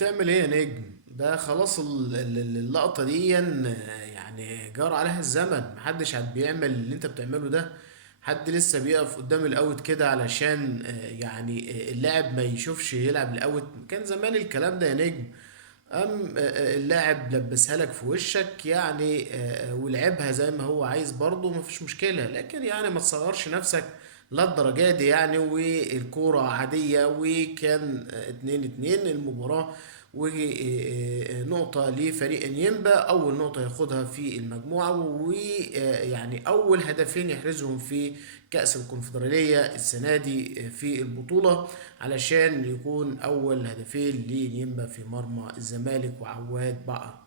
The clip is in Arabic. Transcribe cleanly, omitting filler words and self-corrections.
بتعمل ايه يا نجم؟ ده خلاص اللقطة دي يعني جار عليها الزمن. محدش عاد بيعمل اللي انت بتعمله ده. حد لسه بيقف قدام الاوت كده علشان اللاعب ما يشوفش يلعب الاوت؟ كان زمان الكلام ده يا نجم. اللاعب لبسها لك في وشك يعني، ولعبها زي ما هو عايز برضه مفيش مشكلة، لكن يعني ما تصغرش نفسك للدرجة دي يعني. والكورة عادية، وكان 2-2 المباراة، ونقطة لفريق انيمبا، أول نقطة ياخدها في المجموعة، ويعني أول هدفين يحرزهم في كأس الكونفدرالية السنة دي في البطولة، علشان يكون أول هدفين لنيمبا في مرمى الزمالك وعواد بقى.